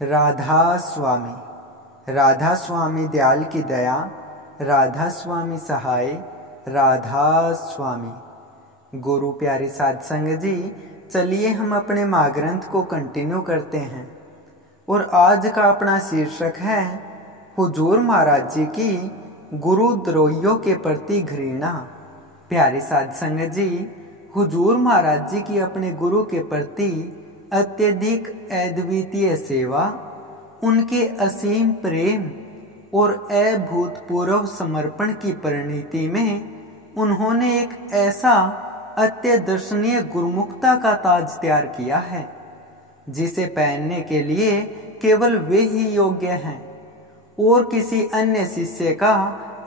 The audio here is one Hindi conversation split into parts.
राधा स्वामी। राधा स्वामी दयाल की दया, राधा स्वामी सहाय, राधा स्वामी। गुरु प्यारी साध संगत जी, चलिए हम अपने महाग्रंथ को कंटिन्यू करते हैं और आज का अपना शीर्षक है हुजूर महाराज जी की गुरु द्रोहियों के प्रति घृणा। प्यारी साध संगत जी, हुजूर महाराज जी की अपने गुरु के प्रति अत्यधिक अद्वितीय सेवा, उनके असीम प्रेम और अभूतपूर्व समर्पण की परिणति में उन्होंने एक ऐसा अत्यदर्शनीय गुरुमुखता का ताज तैयार किया है जिसे पहनने के लिए केवल वे ही योग्य हैं और किसी अन्य शिष्य का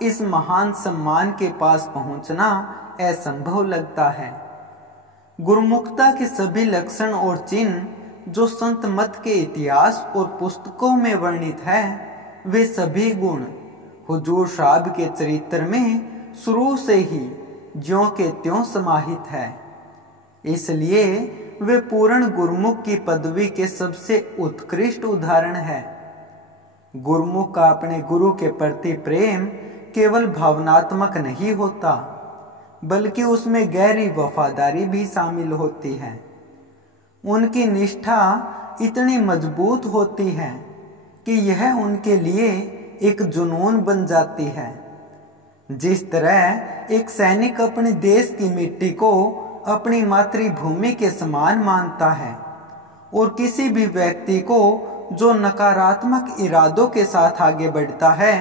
इस महान सम्मान के पास पहुंचना असंभव लगता है। गुरुमुखता के सभी लक्षण और चिन्ह जो संत मत के इतिहास और पुस्तकों में वर्णित है, वे सभी गुण हुजूर साहब के चरित्र में शुरू से ही ज्यों के त्यों समाहित है। इसलिए वे पूर्ण गुरुमुख की पदवी के सबसे उत्कृष्ट उदाहरण है। गुरुमुख का अपने गुरु के प्रति प्रेम केवल भावनात्मक नहीं होता, बल्कि उसमें गहरी वफादारी भी शामिल होती है। उनकी निष्ठा इतनी मजबूत होती है कि यह उनके लिए एक जुनून बन जाती है। जिस तरह एक सैनिक अपने देश की मिट्टी को अपनी मातृभूमि के समान मानता है और किसी भी व्यक्ति को जो नकारात्मक इरादों के साथ आगे बढ़ता है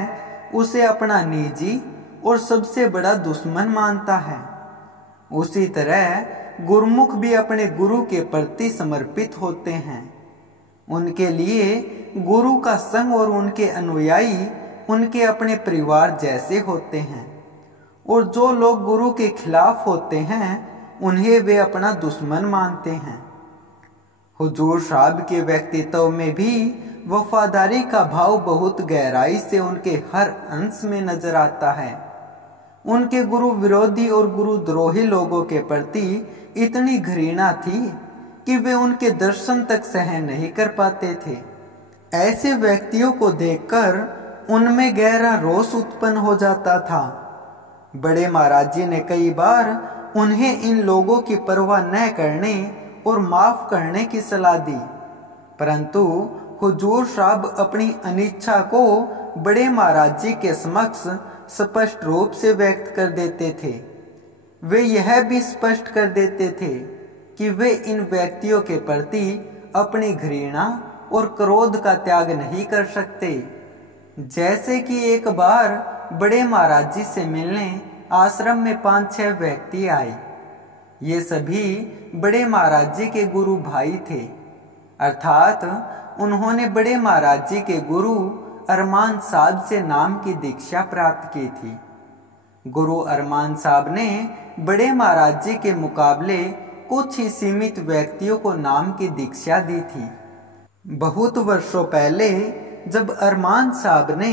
उसे अपना निजी और सबसे बड़ा दुश्मन मानता है, उसी तरह गुरुमुख भी अपने गुरु के प्रति समर्पित होते हैं। उनके लिए गुरु का संग और उनके अनुयायी उनके अपने परिवार जैसे होते हैं और जो लोग गुरु के खिलाफ होते हैं उन्हें वे अपना दुश्मन मानते हैं। हुजूर साहब के व्यक्तित्व में भी वफादारी का भाव बहुत गहराई से उनके हर अंश में नजर आता है। उनके गुरु विरोधी और गुरु द्रोही लोगों के प्रति इतनी घृणा थी कि वे उनके दर्शन तक सहन नहीं कर पाते थे। ऐसे व्यक्तियों को देखकर उनमें गहरा रोष उत्पन्न हो जाता था। बड़े महाराज जी ने कई बार उन्हें इन लोगों की परवाह न करने और माफ करने की सलाह दी, परंतु हुजूर साहब अपनी अनिच्छा को बड़े महाराज जी के समक्ष स्पष्ट रूप से व्यक्त कर देते थे। वे यह भी स्पष्ट कर देते थे कि वे इन व्यक्तियों के प्रति अपनी घृणा और क्रोध का त्याग नहीं कर सकते। जैसे कि एक बार बड़े महाराज जी से मिलने आश्रम में 5-6 व्यक्ति आए। ये सभी बड़े महाराज जी के गुरु भाई थे, अर्थात उन्होंने बड़े महाराज जी के गुरु अरमान साहब से नाम की दीक्षा प्राप्त की थी। गुरु अरमान साहब ने बड़े महाराज जी के मुकाबले कुछ ही सीमित व्यक्तियों को नाम की दीक्षा दी थी। बहुत वर्षों पहले जब अरमान साहब ने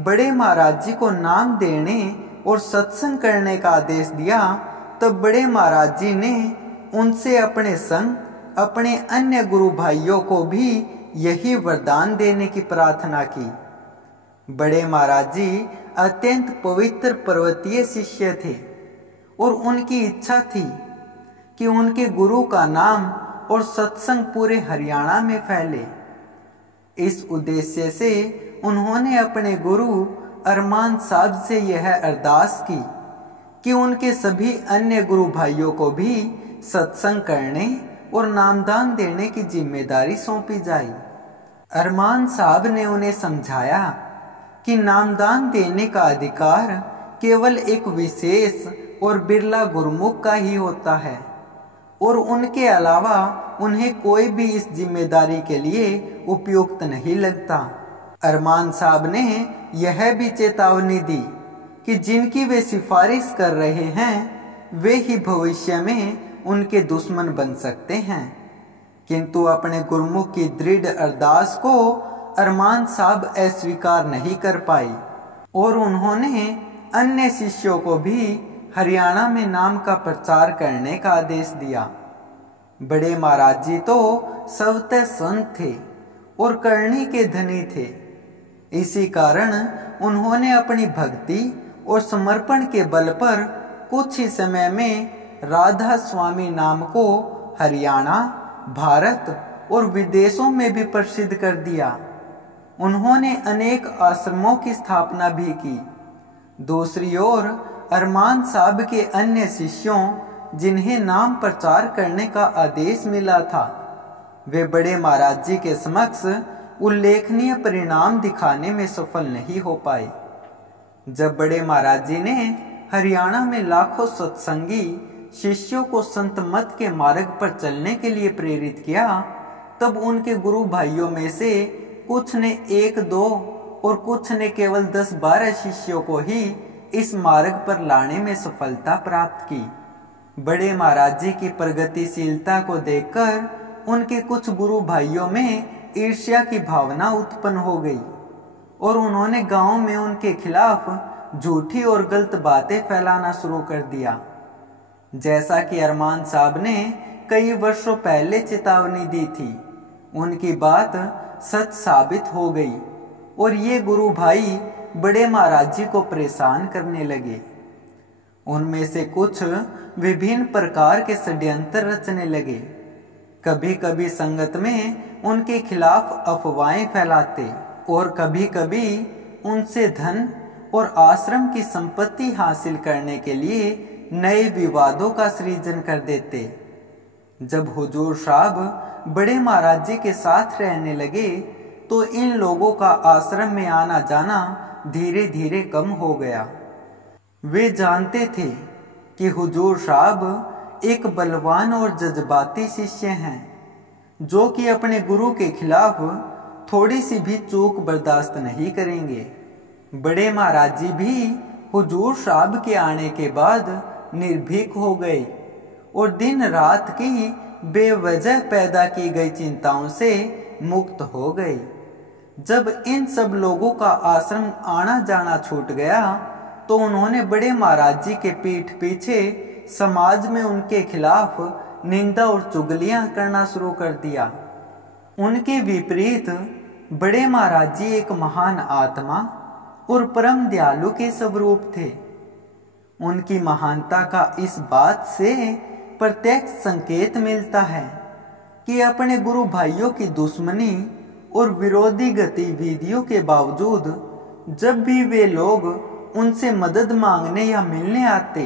बड़े महाराज जी को नाम देने और सत्संग करने का आदेश दिया, तब बड़े महाराज जी ने उनसे अपने संग अपने अन्य गुरु भाइयों को भी यही वरदान देने की प्रार्थना की। बड़े महाराज जी अत्यंत पवित्र पर्वतीय शिष्य थे और उनकी इच्छा थी कि उनके गुरु का नाम और सत्संग पूरे हरियाणा में फैले। इस उद्देश्य से उन्होंने अपने गुरु अरमान साहब से यह अरदास की कि उनके सभी अन्य गुरु भाइयों को भी सत्संग करने और नामदान देने की जिम्मेदारी सौंपी जाए। अरमान साहब ने उन्हें समझाया कि नामदान देने का अधिकार केवल एक विशेष और बिरला गुरुमुख का ही होता है और उनके अलावा उन्हें कोई भी इस जिम्मेदारी के लिए उपयुक्त नहीं लगता। अरमान साहब ने यह भी चेतावनी दी कि जिनकी वे सिफारिश कर रहे हैं वे ही भविष्य में उनके दुश्मन बन सकते हैं, किंतु अपने गुरुमुख की दृढ़ अरदास को अरमान साहब अस्वीकार नहीं कर पाई और उन्होंने अन्य शिष्यों को भी हरियाणा में नाम का प्रचार करने का आदेश दिया। बड़े महाराज जी तो स्वतः संत थे और करनी के धनी थे। इसी कारण उन्होंने अपनी भक्ति और समर्पण के बल पर कुछ ही समय में राधा स्वामी नाम को हरियाणा, भारत और विदेशों में भी प्रसिद्ध कर दिया। उन्होंने अनेक आश्रमों की स्थापना भी की। दूसरी ओर अरमान साहब के अन्य शिष्यों, जिन्हें नाम प्रचार करने का आदेश मिला था, वे बड़े महाराज जी के समक्ष उल्लेखनीय परिणाम दिखाने में सफल नहीं हो पाए। जब बड़े महाराज जी ने हरियाणा में लाखों सत्संगी शिष्यों को संत मत के मार्ग पर चलने के लिए प्रेरित किया, तब उनके गुरु भाइयों में से कुछ ने 1-2 और कुछ ने केवल 10-12 शिष्यों को ही इस मार्ग पर लाने में सफलता प्राप्त की। बड़े महाराज जी की प्रगतिशीलता को देखकर उनके कुछ गुरु भाइयों में ईर्ष्या की भावना उत्पन्न हो गई और उन्होंने गांव में उनके खिलाफ झूठी और गलत बातें फैलाना शुरू कर दिया। जैसा कि अरमान साहब ने कई वर्षों पहले चेतावनी दी थी, उनकी बात सच साबित हो गई और ये गुरु भाई बड़े महाराज जी को परेशान करने लगे। उनमें से कुछ विभिन्न प्रकार के षड्यंत्र रचने लगे। कभी कभी संगत में उनके खिलाफ अफवाहें फैलाते और कभी कभी उनसे धन और आश्रम की संपत्ति हासिल करने के लिए नए विवादों का सृजन कर देते। जब हुजूर साहब बड़े महाराज जी के साथ रहने लगे तो इन लोगों का आश्रम में आना जाना धीरे धीरे कम हो गया। वे जानते थे कि हुजूर साहब एक बलवान और जज्बाती शिष्य हैं, जो कि अपने गुरु के खिलाफ थोड़ी सी भी चूक बर्दाश्त नहीं करेंगे। बड़े महाराज जी भी हुजूर साहब के आने के बाद निर्भीक हो गए और दिन रात की बेवजह पैदा की गई चिंताओं से मुक्त हो गए। जब इन सब लोगों का आश्रम आना जाना छूट गया तो उन्होंने बड़े महाराज जी के पीठ पीछे समाज में उनके खिलाफ निंदा और चुगलियां करना शुरू कर दिया। उनके विपरीत बड़े महाराज जी एक महान आत्मा और परम दयालु के स्वरूप थे। उनकी महानता का इस बात से प्रत्यक्ष संकेत मिलता है कि अपने गुरु भाइयों की दुश्मनी और विरोधी गतिविधियों के बावजूद जब भी वे लोग उनसे मदद मांगने या मिलने आते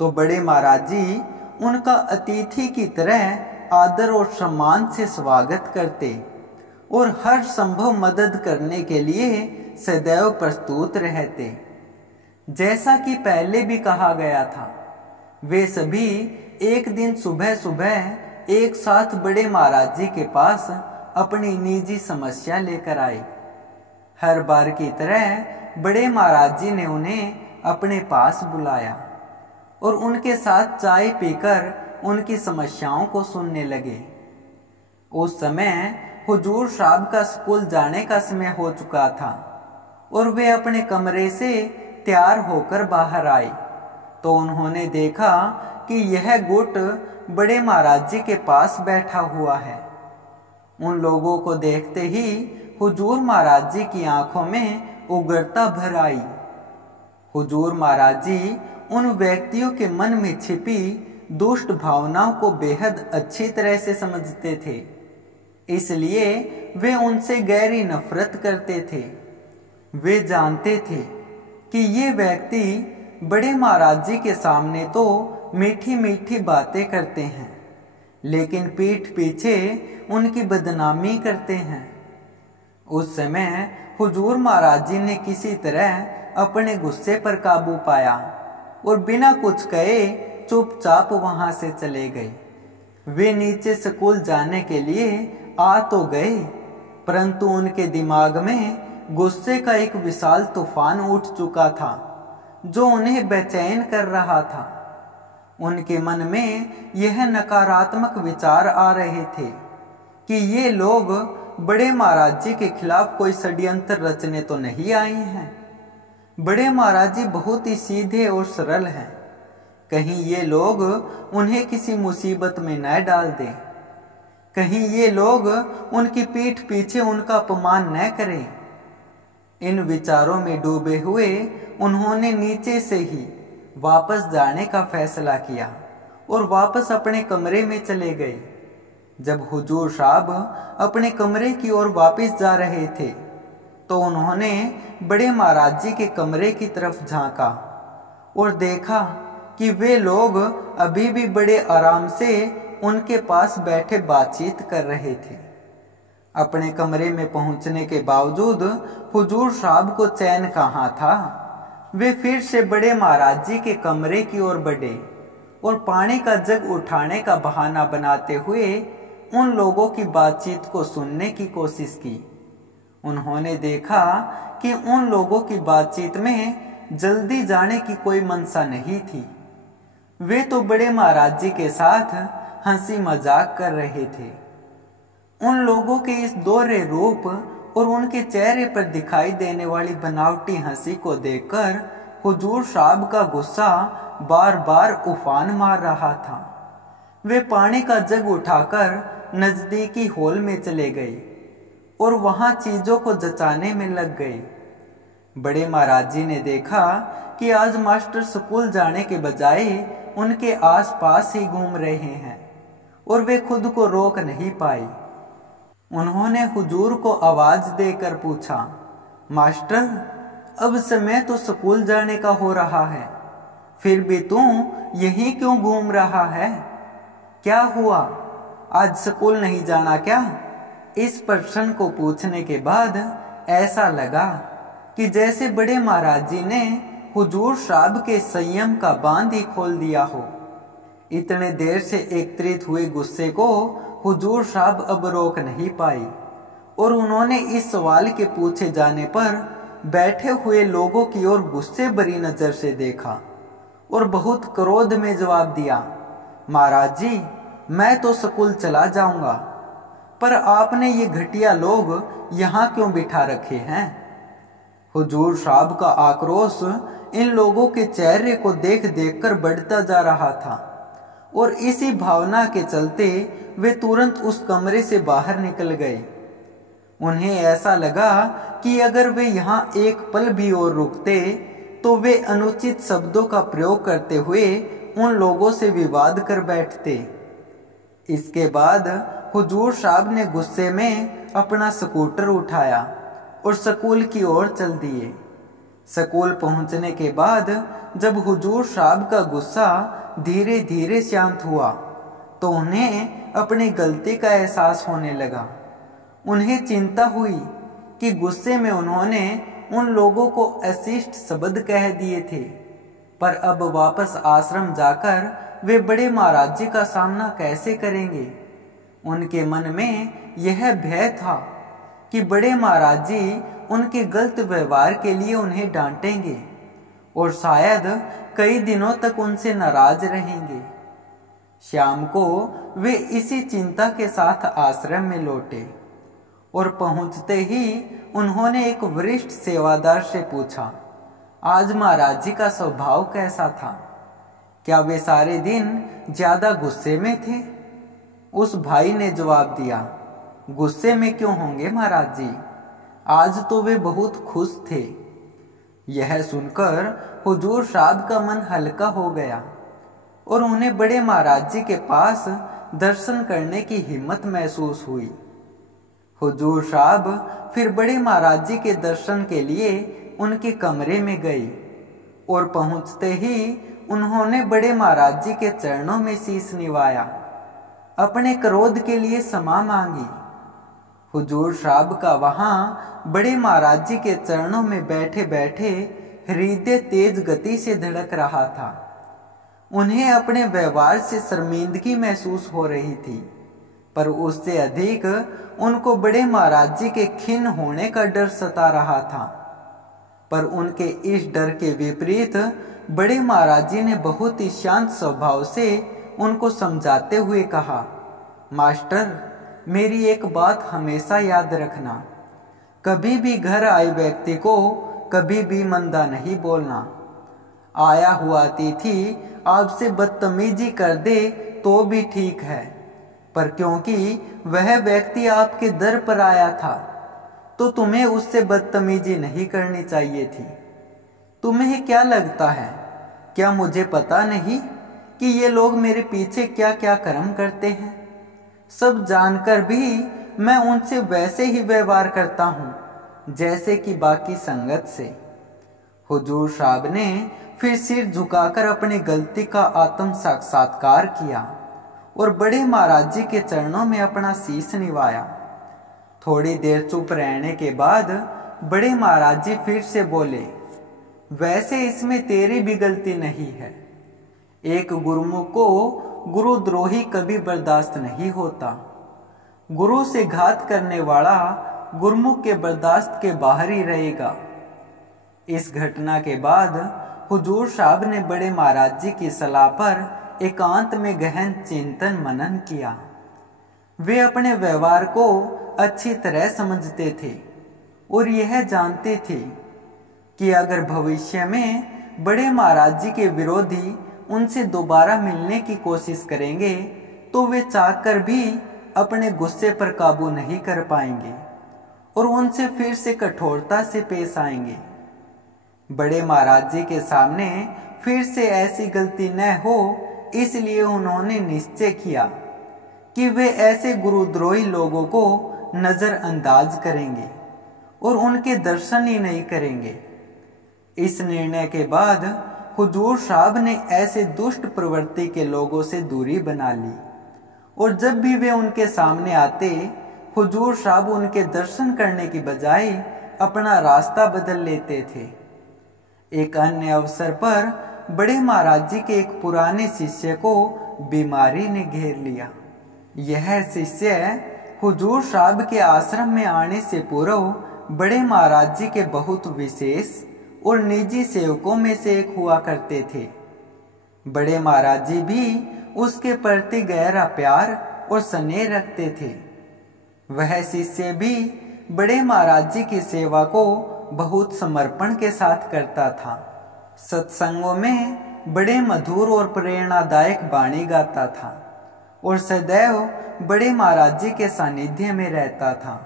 तो बड़े महाराज जी उनका अतिथि की तरह आदर और सम्मान से स्वागत करते और हर संभव मदद करने के लिए सदैव प्रस्तुत रहते। जैसा कि पहले भी कहा गया था, वे सभी एक दिन सुबह सुबह एक साथ बड़े महाराज जी के पास अपनी निजी समस्या लेकर आए। हर बार की तरह बड़े महाराज जी ने उन्हें अपने पास बुलाया और उनके साथ चाय पीकर उनकी समस्याओं को सुनने लगे। उस समय हुजूर साहब का स्कूल जाने का समय हो चुका था और वे अपने कमरे से तैयार होकर बाहर आए तो उन्होंने देखा कि यह गुट बड़े महाराज जी के पास बैठा हुआ है। उन लोगों को देखते ही हुजूर महाराज जी की आंखों में उग्रता भर आई। हुजूर महाराज जी उन व्यक्तियों के मन में छिपी दुष्ट भावनाओं को बेहद अच्छी तरह से समझते थे, इसलिए वे उनसे गहरी नफरत करते थे। वे जानते थे कि ये व्यक्ति बड़े महाराज जी के सामने तो मीठी मीठी बातें करते हैं, लेकिन पीठ पीछे उनकी बदनामी करते हैं। उस समय हुजूर महाराज जी ने किसी तरह अपने गुस्से पर काबू पाया और बिना कुछ कहे चुपचाप वहां से चले गए। वे नीचे स्कूल जाने के लिए आ तो गए, परंतु उनके दिमाग में गुस्से का एक विशाल तूफान उठ चुका था जो उन्हें बेचैन कर रहा था। उनके मन में यह नकारात्मक विचार आ रहे थे कि ये लोग बड़े महाराज जी के खिलाफ कोई षड्यंत्र रचने तो नहीं आए हैं। बड़े महाराज जी बहुत ही सीधे और सरल हैं, कहीं ये लोग उन्हें किसी मुसीबत में न डाल दें। कहीं ये लोग उनकी पीठ पीछे उनका अपमान न करें। इन विचारों में डूबे हुए उन्होंने नीचे से ही वापस जाने का फैसला किया और वापस अपने कमरे में चले गए। जब हुजूर साहब अपने कमरे की ओर वापस जा रहे थे तो उन्होंने बड़े महाराज जी के कमरे की तरफ झांका और देखा कि वे लोग अभी भी बड़े आराम से उनके पास बैठे बातचीत कर रहे थे। अपने कमरे में पहुंचने के बावजूद हुजूर साहब को चैन कहाँ था। वे फिर से बड़े महाराज जी के कमरे की ओर बढ़े और पानी का जग उठाने का बहाना बनाते हुए उन लोगों की बातचीत को सुनने की कोशिश की। उन्होंने देखा कि उन लोगों की बातचीत में जल्दी जाने की कोई मंशा नहीं थी। वे तो बड़े महाराज जी के साथ हंसी मजाक कर रहे थे। उन लोगों के इस दोहरे रूप और उनके चेहरे पर दिखाई देने वाली बनावटी हंसी को देखकर हुजूर साहब का गुस्सा बार बार उफान मार रहा था। वे पानी का जग उठाकर नजदीकी हॉल में चले गए और वहां चीजों को जचाने में लग गए। बड़े महाराज जी ने देखा कि आज मास्टर स्कूल जाने के बजाय उनके आसपास ही घूम रहे हैं और वे खुद को रोक नहीं पाए। उन्होंने हुजूर को आवाज देकर पूछा, मास्टर, अब समय तो स्कूल जाने का हो रहा है, फिर भी तू यहीं क्यों घूम रहा है? क्या हुआ, आज स्कूल नहीं जाना क्या? इस प्रश्न को पूछने के बाद ऐसा लगा कि जैसे बड़े महाराज जी ने हुजूर साहब के संयम का बांध ही खोल दिया हो। इतने देर से एकत्रित हुए गुस्से को हुजूर साहब अब रोक नहीं पाए और उन्होंने इस सवाल के पूछे जाने पर बैठे हुए लोगों की ओर गुस्से भरी नजर से देखा और बहुत क्रोध में जवाब दिया, महाराज जी, मैं तो स्कूल चला जाऊंगा, पर आपने ये घटिया लोग यहाँ क्यों बिठा रखे हैं? हुजूर साहब का आक्रोश इन लोगों के चेहरे को देख देख कर बढ़ता जा रहा था और इसी भावना के चलते वे तुरंत उस कमरे से बाहर निकल गए। उन्हें ऐसा लगा कि अगर वे यहाँ एक पल भी और रुकते तो वे अनुचित शब्दों का प्रयोग करते हुए उन लोगों से विवाद कर बैठते। इसके बाद हुजूर साहब ने गुस्से में अपना स्कूटर उठाया और स्कूल की ओर चल दिए। स्कूल पहुंचने के बाद जब हुजूर साहब का गुस्सा धीरे धीरे शांत हुआ तो उन्हें अपनी गलती का एहसास होने लगा। उन्हें चिंता हुई कि गुस्से में उन्होंने उन लोगों को अशिष्ट शब्द कह दिए थे, पर अब वापस आश्रम जाकर वे बड़े महाराज जी का सामना कैसे करेंगे? उनके मन में यह भय था कि बड़े महाराज जी उनके गलत व्यवहार के लिए उन्हें डांटेंगे और शायद कई दिनों तक उनसे नाराज रहेंगे। शाम को वे इसी चिंता के साथ आश्रम में लौटे और पहुंचते ही उन्होंने एक वरिष्ठ सेवादार से पूछा, आज महाराज जी का स्वभाव कैसा था? क्या वे सारे दिन ज्यादा गुस्से में थे? उस भाई ने जवाब दिया, गुस्से में क्यों होंगे महाराज जी, आज तो वे बहुत खुश थे। यह सुनकर हुजूर साहब का मन हल्का हो गया और उन्हें बड़े महाराज जी के पास दर्शन करने की हिम्मत महसूस हुई। हुजूर साहब फिर बड़े महाराज जी के दर्शन के लिए उनके कमरे में गए और पहुंचते ही उन्होंने बड़े महाराज जी के चरणों में शीश निवाया, अपने क्रोध के लिए क्षमा मांगी। हुजूर साहब का वहां बड़े महाराज जी के चरणों में बैठे बैठे हृदय तेज गति से धड़क रहा था। उन्हें अपने व्यवहार से शर्मिंदगी महसूस हो रही थी, पर उससे अधिक उनको बड़े महाराज जी के खिन्न होने का डर सता रहा था। पर उनके इस डर के विपरीत बड़े महाराज जी ने बहुत ही शांत स्वभाव से उनको समझाते हुए कहा, मास्टर, मेरी एक बात हमेशा याद रखना, कभी भी घर आए व्यक्ति को कभी भी मंदा नहीं बोलना। आया हुआ अतिथि आपसे बदतमीजी कर दे तो भी ठीक है, पर क्योंकि वह व्यक्ति आपके दर पर आया था तो तुम्हें उससे बदतमीजी नहीं करनी चाहिए थी। तुम्हें क्या लगता है, क्या मुझे पता नहीं कि ये लोग मेरे पीछे क्या क्या कर्म करते हैं? सब जानकर भी मैं उनसे वैसे ही व्यवहार करता हूँ जैसे कि बाकी संगत से। हुजूर साहब ने फिर सिर झुकाकर अपनी गलती का आत्म साक्षात्कार किया और बड़े महाराज जी के चरणों में अपना शीश निवाया। थोड़ी देर चुप रहने के बाद बड़े महाराज जी फिर से बोले, वैसे इसमें तेरी भी गलती नहीं है। एक गुरुमुख को गुरुद्रोही कभी बर्दाश्त नहीं होता। गुरु से घात करने वाला गुरुमुख के बर्दाश्त के बाहर ही रहेगा। इस घटना के बाद हुजूर साहब ने बड़े महाराज जी की सलाह पर एकांत में गहन चिंतन मनन किया। वे अपने व्यवहार को अच्छी तरह समझते थे और यह जानते थे कि अगर भविष्य में बड़े महाराज जी के विरोधी उनसे दोबारा मिलने की कोशिश करेंगे तो वे चाहकर भी अपने गुस्से पर काबू नहीं कर पाएंगे और उनसे फिर से कठोरता से पेश आएंगे। बड़े महाराज जी के सामने फिर से ऐसी गलती न हो, इसलिए उन्होंने निश्चय किया कि वे ऐसे गुरुद्रोही लोगों को नजरअंदाज करेंगे और उनके दर्शन ही नहीं करेंगे। इस निर्णय के बाद हुजूर साहब ने ऐसे दुष्ट प्रवृत्ति के लोगों से दूरी बना ली और जब भी वे उनके सामने आते, हुजूर साहब उनके दर्शन करने की बजाय अपना रास्ता बदल लेते थे। एक अन्य अवसर पर बड़े महाराज जी के एक पुराने शिष्य को बीमारी ने घेर लिया। यह शिष्य हुजूर साहब के आश्रम में आने से पूर्व बड़े महाराज जी के बहुत विशेष और निजी सेवकों में से एक हुआ करते थे। बड़े महाराज जी भी उसके प्रति गहरा प्यार और स्नेह रखते थे। वह शिष्य भी बड़े महाराज जी की सेवा को बहुत समर्पण के साथ करता था। सत्संगों में बड़े मधुर और प्रेरणादायक वाणी गाता था और सदैव बड़े महाराज जी के सानिध्य में रहता था।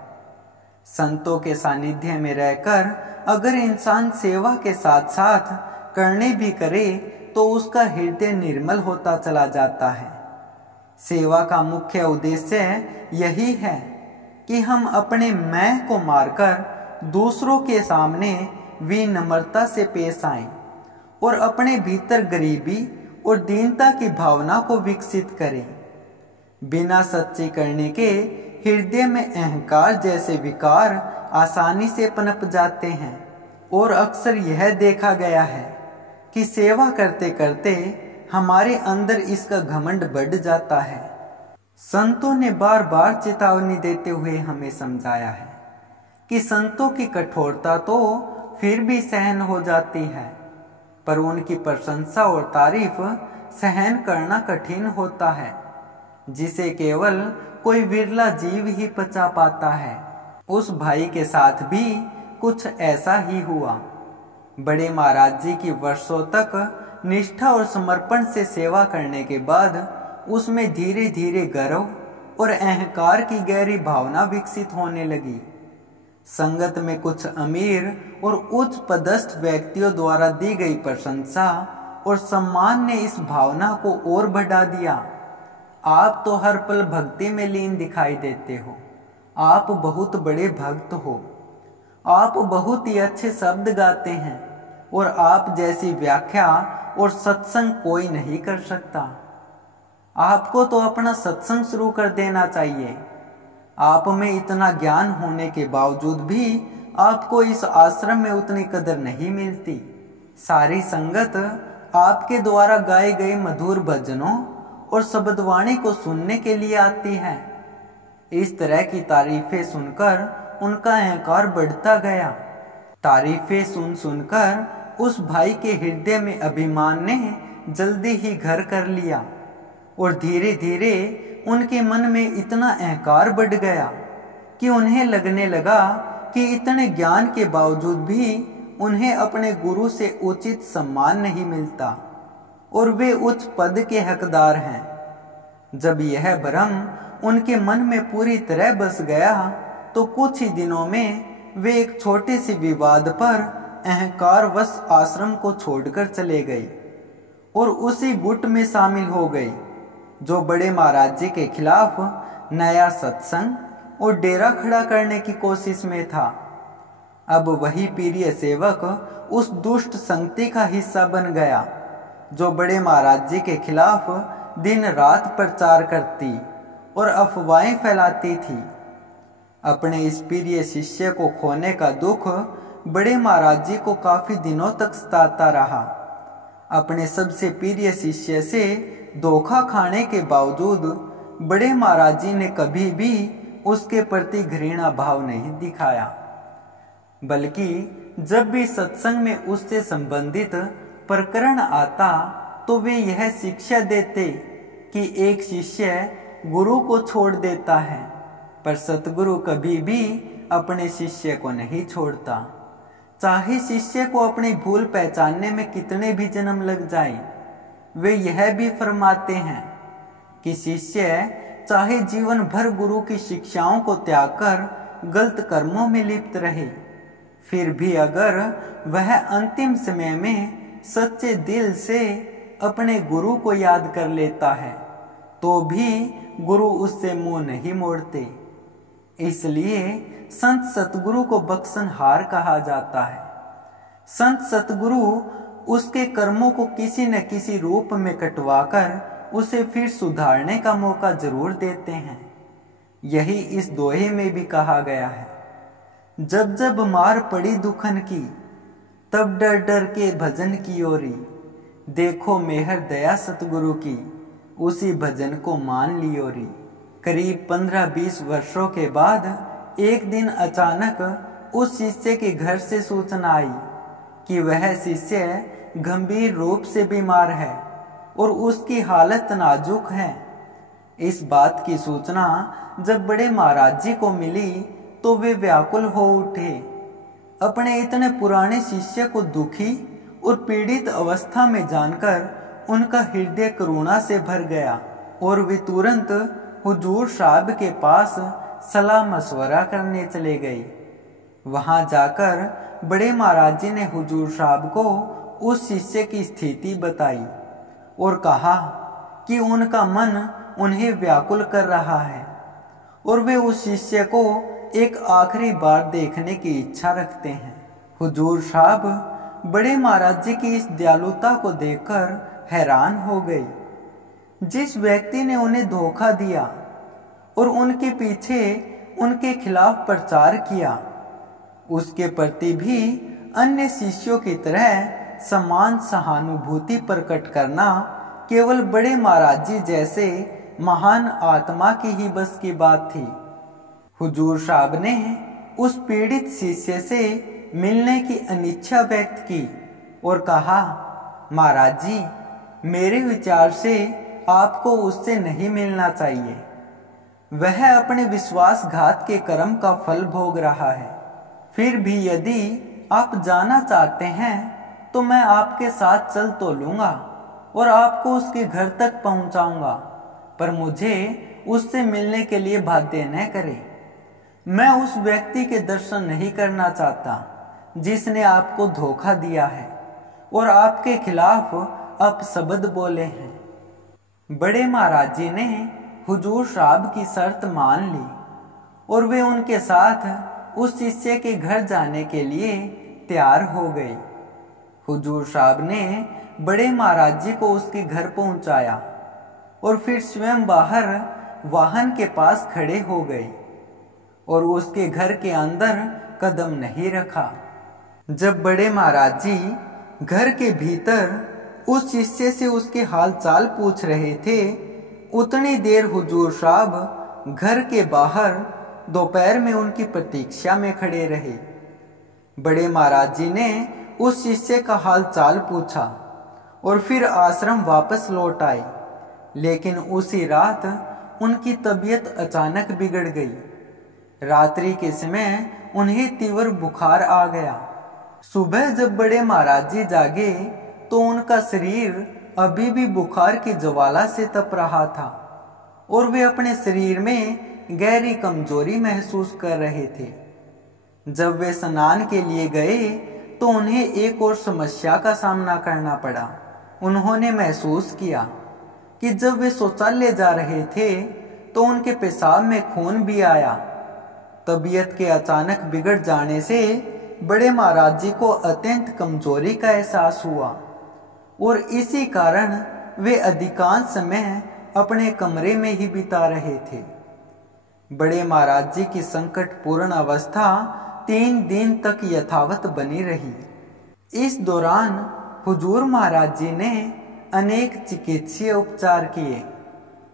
संतों के सानिध्य में रहकर अगर इंसान सेवा के साथ साथ करने भी करे तो उसका हृदय निर्मल होता चला जाता है। सेवा का मुख्य उद्देश्य यही है कि हम अपने मैं को मारकर दूसरों के सामने विनम्रता से पेश आएं और अपने भीतर गरीबी और दीनता की भावना को विकसित करें। बिना सच्ची करने के हृदय में अहंकार जैसे विकार आसानी से पनप जाते हैं और अक्सर यह देखा गया है कि सेवा करते करते हमारे अंदर इसका घमंड बढ़ जाता है। संतों ने बार बार चेतावनी देते हुए हमें समझाया है कि संतों की कठोरता तो फिर भी सहन हो जाती है, पर उनकी प्रशंसा और तारीफ सहन करना कठिन होता है, जिसे केवल कोई विरला जीव ही पचा पाता है। उस भाई के साथ भी कुछ ऐसा ही हुआ। बड़े महाराज जी की वर्षों तक निष्ठा और समर्पण से सेवा करने के बाद उसमें धीरे धीरे गर्व और अहंकार की गहरी भावना विकसित होने लगी। संगत में कुछ अमीर और उच्च पदस्थ व्यक्तियों द्वारा दी गई प्रशंसा और सम्मान ने इस भावना को और बढ़ा दिया। आप तो हर पल भक्ति में लीन दिखाई देते हो, आप बहुत बड़े भक्त हो, आप बहुत ही अच्छे शब्द गाते हैं और आप जैसी व्याख्या और सत्संग कोई नहीं कर सकता। आपको तो अपना सत्संग शुरू कर देना चाहिए। आप में इतना ज्ञान होने के बावजूद भी आपको इस आश्रम में उतनी कदर नहीं मिलती। सारी संगत आपके द्वारा गाए गए मधुर भजनों और शब्दवाणी को सुनने के लिए आती है। इस तरह की तारीफें सुनकर उनका अहंकार बढ़ता गया। तारीफें सुन सुनकर उस भाई के हृदय में अभिमान ने जल्दी ही घर कर लिया और धीरे धीरे उनके मन में इतना अहंकार बढ़ गया कि उन्हें लगने लगा कि इतने ज्ञान के बावजूद भी उन्हें अपने गुरु से उचित सम्मान नहीं मिलता और वे उच्च पद के हकदार हैं। जब यह भ्रम उनके मन में पूरी तरह बस गया तो कुछ ही दिनों में वे एक छोटे से विवाद पर अहंकारवश आश्रम को छोड़कर चले गए और उसी गुट में शामिल हो गए जो बड़े महाराज जी के खिलाफ नया सत्संग और डेरा खड़ा करने की कोशिश में था। अब वही प्रिय सेवक उस दुष्ट संगति का हिस्सा बन गया जो बड़े महाराज जी के खिलाफ दिन रात प्रचार करती और अफवाहें फैलाती थी। अपने इस प्रिय शिष्य को खोने का दुख बड़े महाराज जी को काफी दिनों तक सताता रहा। अपने सबसे प्रिय शिष्य से धोखा खाने के बावजूद बड़े महाराज जी ने कभी भी उसके प्रति घृणा भाव नहीं दिखाया, बल्कि जब भी सत्संग में उससे संबंधित प्रकरण आता तो वे यह शिक्षा देते कि एक शिष्य गुरु को छोड़ देता है, पर सतगुरु कभी भी अपने शिष्य को नहीं छोड़ता। चाहे शिष्य को अपनी भूल पहचानने में कितने भी जन्म लग जाए, वे यह भी फरमाते हैं कि शिष्य चाहे जीवन भर गुरु की शिक्षाओं को त्याग कर गलत कर्मों में लिप्त रहे, फिर भी अगर वह अंतिम समय में सच्चे दिल से अपने गुरु को याद कर लेता है तो भी गुरु उससे मुंह नहीं मोड़ते। इसलिए संत सतगुरु को बख्शनहार कहा जाता है। संत सतगुरु उसके कर्मों को किसी न किसी रूप में कटवाकर उसे फिर सुधारने का मौका जरूर देते हैं। यही इस दोहे में भी कहा गया है, जब जब मार पड़ी दुखन की तब डर डर के भजन की ओरी, देखो मेहर दया सतगुरु की उसी भजन को मान लियोरी। करीब 15-20 वर्षों के बाद एक दिन अचानक उस शिष्य के घर से सूचना आई कि वह शिष्य गंभीर रूप से बीमार है और उसकी हालत नाजुक है। इस बात की सूचना जब बड़े महाराज जी को मिली तो वे व्याकुल हो उठे। अपने इतने पुराने शिष्य को दुखी और पीड़ित अवस्था में जानकर उनका हृदय करुणा से भर गया और वे तुरंत हुजूर साहब के पास सलाह मशवरा करने चले गए। वहां जाकर बड़े महाराज जी ने हुजूर साहब को उस शिष्य की स्थिति बताई और कहा कि उनका मन उन्हें व्याकुल कर रहा है और वे उस शिष्य को एक आखिरी बार देखने की इच्छा रखते हैं। हुजूर साहब बड़े महाराज जी की इस दयालुता को देखकर हैरान हो गए। जिस व्यक्ति ने उन्हें धोखा दिया और उनके पीछे उनके खिलाफ प्रचार किया, उसके प्रति भी अन्य शिष्यों की तरह समान सहानुभूति प्रकट करना केवल बड़े महाराज जी जैसे महान आत्मा की ही बस की बात थी। हुजूर साहब ने उस पीड़ित शिष्य से मिलने की अनिच्छा व्यक्त की और कहा, महाराज जी, मेरे विचार से आपको उससे नहीं मिलना चाहिए। वह अपने विश्वासघात के कर्म का फल भोग रहा है। फिर भी यदि आप जाना चाहते हैं तो मैं आपके साथ चल तो लूंगा और आपको उसके घर तक पहुंचाऊंगा, पर मुझे उससे मिलने के लिए बाध्य न करें। मैं उस व्यक्ति के दर्शन नहीं करना चाहता जिसने आपको धोखा दिया है और आपके खिलाफ अपशब्द बोले हैं। बड़े महाराज जी ने हुजूर साहब की शर्त मान ली और वे उनके साथ उस शिष्य के घर जाने के लिए तैयार हो गए। हुजूर साहब ने बड़े महाराज जी को उसके घर पहुंचाया और फिर स्वयं बाहर वाहन के पास खड़े हो गए और उसके घर के अंदर कदम नहीं रखा। जब बड़े महाराज जी घर के भीतर उस शिष्य से उसके हाल चाल पूछ रहे थे, उतनी देर हुजूर साहब घर के बाहर दोपहर में उनकी प्रतीक्षा में खड़े रहे। बड़े महाराज जी ने उस शिष्य का हाल चाल पूछा और फिर आश्रम वापस लौट आए, लेकिन उसी रात उनकी तबीयत अचानक बिगड़ गई। रात्रि के समय उन्हें तीव्र बुखार आ गया। सुबह जब बड़े महाराज जी जागे तो उनका शरीर अभी भी बुखार की ज्वाला से तप रहा था और वे अपने शरीर में गहरी कमजोरी महसूस कर रहे थे। जब वे स्नान के लिए गए तो उन्हें एक और समस्या का सामना करना पड़ा। उन्होंने महसूस किया कि जब वे शौचालय जा रहे थे तो उनके पेशाब में खून भी आया। तबीयत के अचानक बिगड़ जाने से बड़े महाराज जी को अत्यंत कमजोरी का एहसास हुआ और इसी कारण वे अधिकांश समय अपने कमरे में ही बिता रहे थे। बड़े महाराज जी की संकटपूर्ण अवस्था 3 दिन तक यथावत बनी रही। इस दौरान हुजूर महाराज जी ने अनेक चिकित्सीय उपचार किए,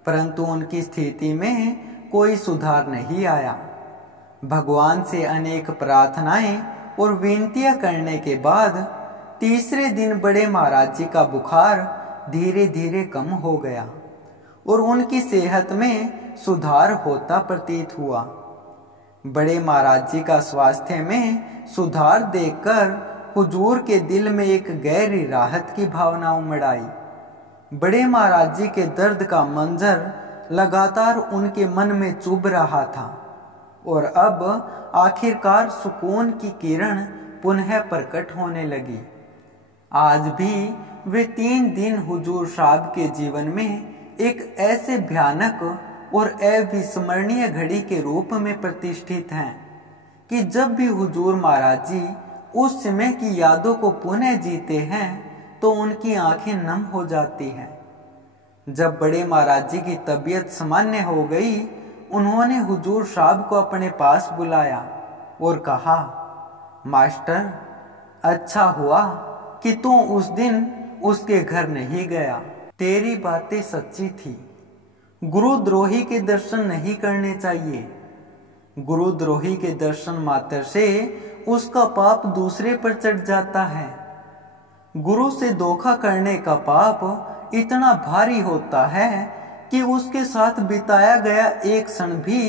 परंतु उनकी स्थिति में कोई सुधार नहीं आया। भगवान से अनेक प्रार्थनाएं और विनतियां करने के बाद तीसरे दिन बड़े महाराज जी का बुखार धीरे धीरे कम हो गया और उनकी सेहत में सुधार होता प्रतीत हुआ। बड़े महाराज जी का स्वास्थ्य में सुधार देखकर हुजूर के दिल में एक गहरी राहत की भावना उमड़ आई। बड़े महाराज जी के दर्द का मंजर लगातार उनके मन में चुभ रहा था और अब आखिरकार सुकून की किरण पुनः प्रकट होने लगी। आज भी वे 3 दिन हुजूर साहब के जीवन में एक ऐसे भयानक और अविस्मरणीय घड़ी के रूप में प्रतिष्ठित हैं कि जब भी हुजूर महाराज जी उस समय की यादों को पुनः जीते हैं तो उनकी आंखें नम हो जाती हैं। जब बड़े महाराज जी की तबीयत सामान्य हो गई, उन्होंने हुजूर साहब को अपने पास बुलाया और कहा, मास्टर, अच्छा हुआ कि तू उस दिन उसके घर नहीं गया। तेरी बातें सच्ची थी। गुरुद्रोही के दर्शन नहीं करने चाहिए। गुरुद्रोही के दर्शन मात्र से उसका पाप दूसरे पर चढ़ जाता है। गुरु से धोखा करने का पाप इतना भारी होता है कि उसके साथ बिताया गया एक क्षण भी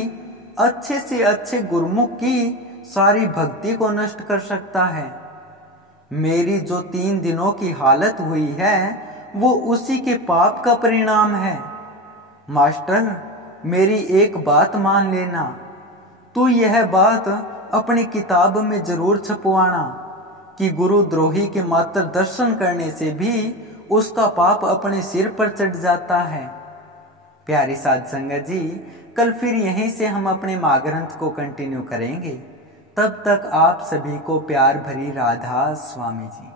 अच्छे से अच्छे गुरुमुख की सारी भक्ति को नष्ट कर सकता है। मेरी जो 3 दिनों की हालत हुई है वो उसी के पाप का परिणाम है। मास्टर, मेरी एक बात मान लेना, तू यह बात अपनी किताब में जरूर छपवाना कि गुरुद्रोही के मात्र दर्शन करने से भी उसका पाप अपने सिर पर चढ़ जाता है। प्यारी साध संगत जी, कल फिर यहीं से हम अपने महाग्रंथ को कंटिन्यू करेंगे। तब तक आप सभी को प्यार भरी राधा स्वामी जी।